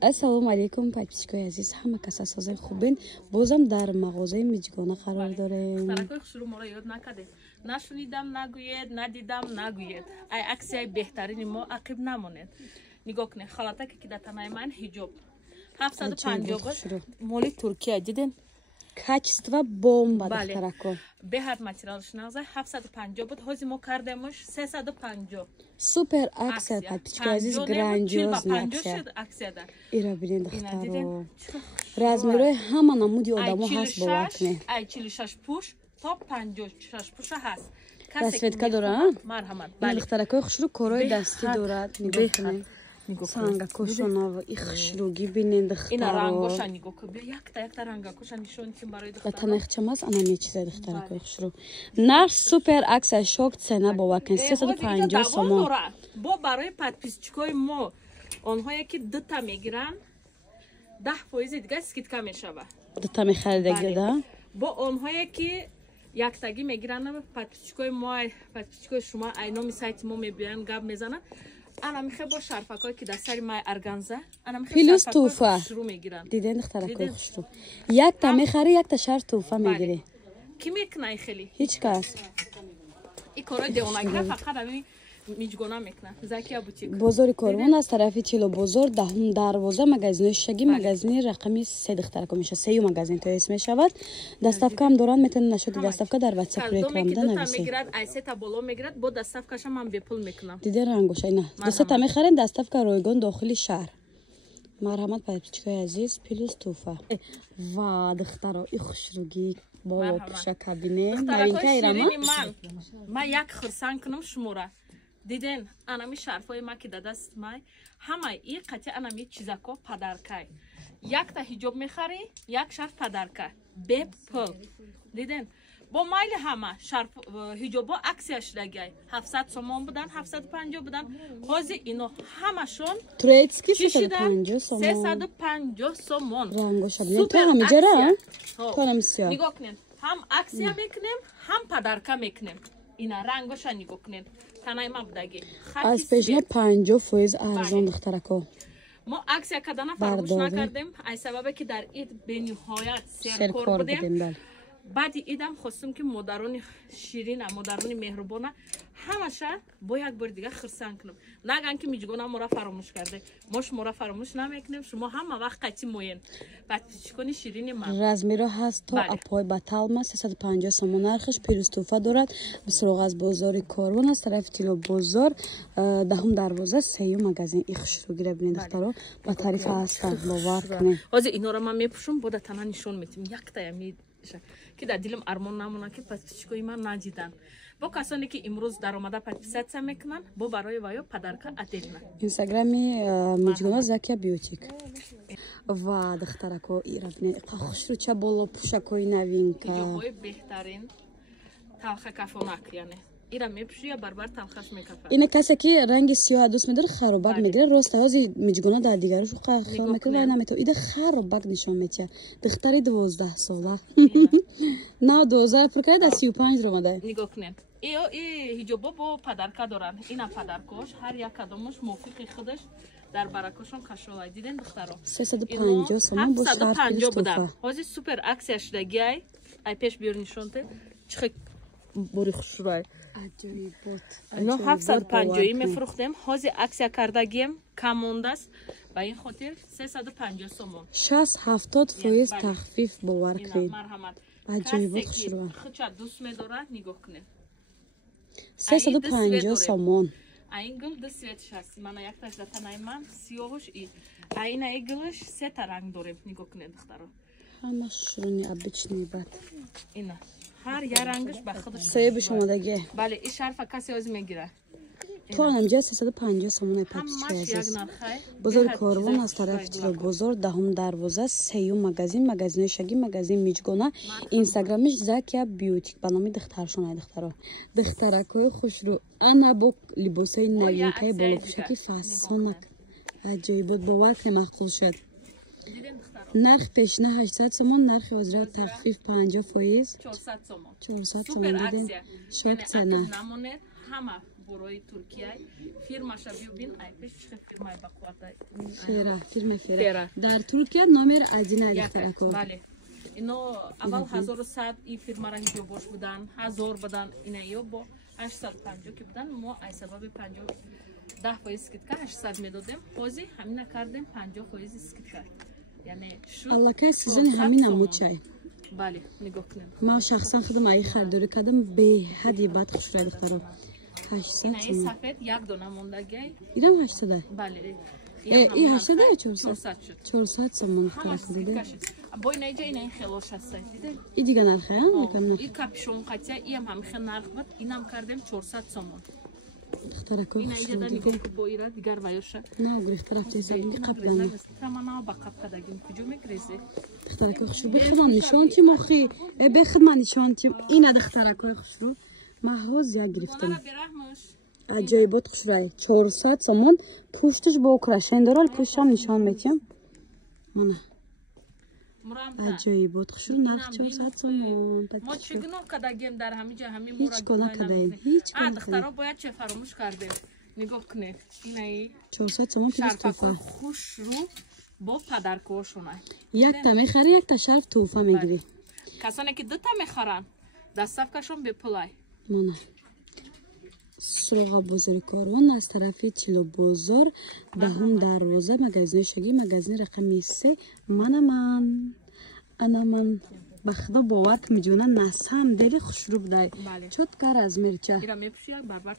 ассалому алейкум подписчикои азиз, ҳама кас асозен хубин. Бозам дар мағозаи Миҷгона қарор дорем. Духтаракои хушрӯ моро ёд накардед. Нашунидам нагӯед, надидам нагӯед. Ай аксияи беҳтарини мо ақиб намонед. Нигоҳ кунед, халатаке ки дар танаи ман ҳиҷоб 750 буд, моли Туркия диден? Качество бомба духтарако. Беҳад материалш нағзай 750 буд, ҳози мо кардемош 350. Супер аксия подписчикои азиз, грандиозна аксия. Ира бинед духтаро. Размерои ҳама намуди одамо ҳаст, бовар кунед. Ай 46 пуш то 56 пуша ҳаст. Расветка дора? Марҳамат. Ин духтаракои хушрӯ корои дастӣ дорад. Нигоҳ кунед. Сангакошонава и хушрӯгӣ бинед духтаро. Ина рангоша нигоҳ кун. Якта рангакоша нишон ким барои духтаро. Ба танахчамас анами чиза духтаракои хушрӯ. Нарх супер аксия шок цена бовар кунед 350 сомон. Бо барои подписчикои мо онҳое ки дута мегиранд 10% дига скидка мешава. Дута мехаридагӣ да? Бо онҳое ки яктагӣ мегиранд подписчикои мо, подписчикои шумо ай номи сайти мо мебиёянд, гап мезананд. Ана михе бо шарфакое ки дар сари май арганза, ана михе плюс туфа шуру мегиранд. Диден духтаракои хушрӯ. Якта мехари, якта шар туфа мегири. Ки мекунай хели? Ҳеҷ кас. И корои девонагӣ фақат ами Миҷгона мекунад. Закия бутик. Бозори Корвон аз тарафи Чило бозор, даҳум дарвоза, магазинои шишагӣ, магазини рақами 3 духтарако меша. 3 магазин то эс мешавад. Доставка ам доранд, метавонед нашоди доставка дар WhatsApp рекламда нависед. Мегирад, ай сета боло мегирад, бо доставкаша ман бепул мекунам. Диде рангоша ина. Ду сета мехарен, доставка ройгон дохили шаҳр. Марҳамат подписчикои азиз, плюс туфа. Ва духтаро и хушрӯгӣ боло пуша кабине. Новинка ирама. Ман як хурсанд кунам шумора. Диден анами шарфои ма ки дадаст май ҳамаи и қати анами чизако падаркай. Якта ҳиҷоб мехари, як шарф падарка бепул. Диден бо майли ҳама шарф ҳиҷобо аксия шудагай 700 сомон будан, 750 будан. ҳозир ино ҳамашон турецки 350 сомон. 350 сомон. Рангоша бинед то ҳамиҷара? То намисия. Нигоҳ кунед. Ҳам аксия мекунем, ҳам падарка мекунем. Ина рангоша нигоҳ кунед. Танаи ма будаги. Аз пешна 50% арзон духтарако. Мо аксия кардана фаромӯш накардем. Ай сабабе ки дар ид бениҳоят серкор будем. Баъди идам хостум ки модарони ширина, модарони меҳрубона ҳамаша бо як бори дига хурсанд кунам. Наган ки Миҷгона моро фаромӯш карде. мо шуморо фаромӯш намекунем. Шумо ҳама вақт қати моен. подписчикони ширини ман. Размеро ҳаст то апой баталма 350 сомон нархаш, плюс туфа дорад. Бисроғ аз бозори Корвон аз тарафи Чило бозор, даҳум дарвоза, 3 магазин. И хушрӯгира бинед духтаро, ба тарифа ҳастанд, бовар кунед. ҳозир иноро ман мепӯшам, бода тана нишон метим. Яктая ки дар дилам армон намонад ки подписчикои ман надидан. Бо касоне ки имрӯз даромада подписатсия мекунанд, бо барои ваё падарка отдельно. Инстаграми Миҷгона Закия бютик. Ва духтарако ира бинед хушрӯ ча боло пӯшакои новинка. Ҳиҷобҳои беҳтарин талха кафонак яъне. Ира мепӯши я барбар талхаш мекафад. Ина касе ки ранги сиёҳ дӯст медоре харобак мегире. Рост ҳозир Миҷгона дар дигарош хел мекунад, наметавонад. Ида харобак нишон метиҳад. духтари 12 сола. На 12 пур карда 35 ромада. Нигоҳ кунед. И ҳиҷобо бо падарка доранд. Ина падаркош ҳар як кадомаш мувофиқи худаш дар баракошон кашолай. Диден духтаро? 350 сомон бо шарф плюс туфа. ҳозир супер аксия шудаги ай пеш биёр нишонте. чихе бори хушрӯй. Аҷоибот. Но 750 мефурӯхтем. ҳозир аксия кардагием кам мондааст. Ба ин хотир 350 сомон. 60-70% тахфиф бовар кунед. Марҳамат. Аҷоибот хушрӯй. Хуча дӯст медорад, нигоҳ кунед. 350 сомон. Айн гул ду светш ҳаст. Мана якташ да танаи ман сиёҳуш и. Айна гулш се та ранг дорем. Нигоҳ кунед духтаро. Ҳама шуруни обычный бат. Ина. ҳар як рангаш ба худаш. Соеби шомодаги. Бале, ин шарфа касе ҳозир мегира. То анамҷа 350 сомон подписчикои азиз. Бозори Корвон аз тарафи Чило бозор, даҳум дарвоза, 3 магазин, магазинои шагӣ, магазин Миҷгона. Инстаграмиш Закия бютик ба номи духтаршон ай духтаро. Духтаракои хушрӯ ана бо либосои новинкаи болопӯшаки фасонак. Аҷоибот бовар кунед махфуз шуд. Нарх пешна 800 сомон, нархи ҳозира тахфиф 50%. 400 сомон. 400 сомон дидем. Шок цена. Ҳама борои Туркия фирмаша биубин айпеш чӣ фирмаи бақуввата Фера, фирма Фера. Дар Туркия номер 1 духтараков. бале ино аввал 1100 и фирмара ҳиҷобош будан 1000 будан ина ё бо 850 ки будан мо ай сабаби 10% скидка 800 медодем ҳозир ҳамина кардем 50% скидка яъне шуд аллакай сизони ҳамин намучай бале нигоҳ кунем ман шахсан худам аи хардорӣ кардам беҳади бад хушрӯй духтаро 800 ина сафед як дона мондагай ирам 800 бале и 800 я 400 сомон ҳамаш скидка шуд бо ина иҷа ина хело шастай диде и дига нархая и капшон қатия иам ҳамихе нарх буд инам кардем 400 сомон духтараков ина иҷа да нигоҳ бо ира дигар ваёша на грифтарафтесаги қаплана тамана ба қап кадагим куҷо мегрезе духтараков хушрӯ бехидма нишонти мохи бехидма нишонти ина духтараков хушрӯ ман ҳоз як гирифтам бераҳмуш аҷоибот хушрӯй 400 сомон пушташ бо украшен дорад пуштам нишон метиям мана аҷоибот хушрӯ нарх 400 сомон мо чӣ гуноҳ кадагем дар ҳамиҷа ҳамин ҳеҷ кона кадаем ҳеҷ кона духтаро бояд чӣ фаромӯш кардем нигоҳ кунед инаи 400 сомон шарфаку хушрӯ бо падаркошунай якта мехари якта шарф тӯҳфа мегирӣ касоне ки дута мехоранд дастсафкашон бепулай мана суроға бозори корвон аз тарафи чило бозор даҳум дарвоза магазини шагӣ магазини рақами 3 анаман ба худо бовар ки миҷӯна насам дели хушрӯ будай чотка размерча ира мепӯши як барбар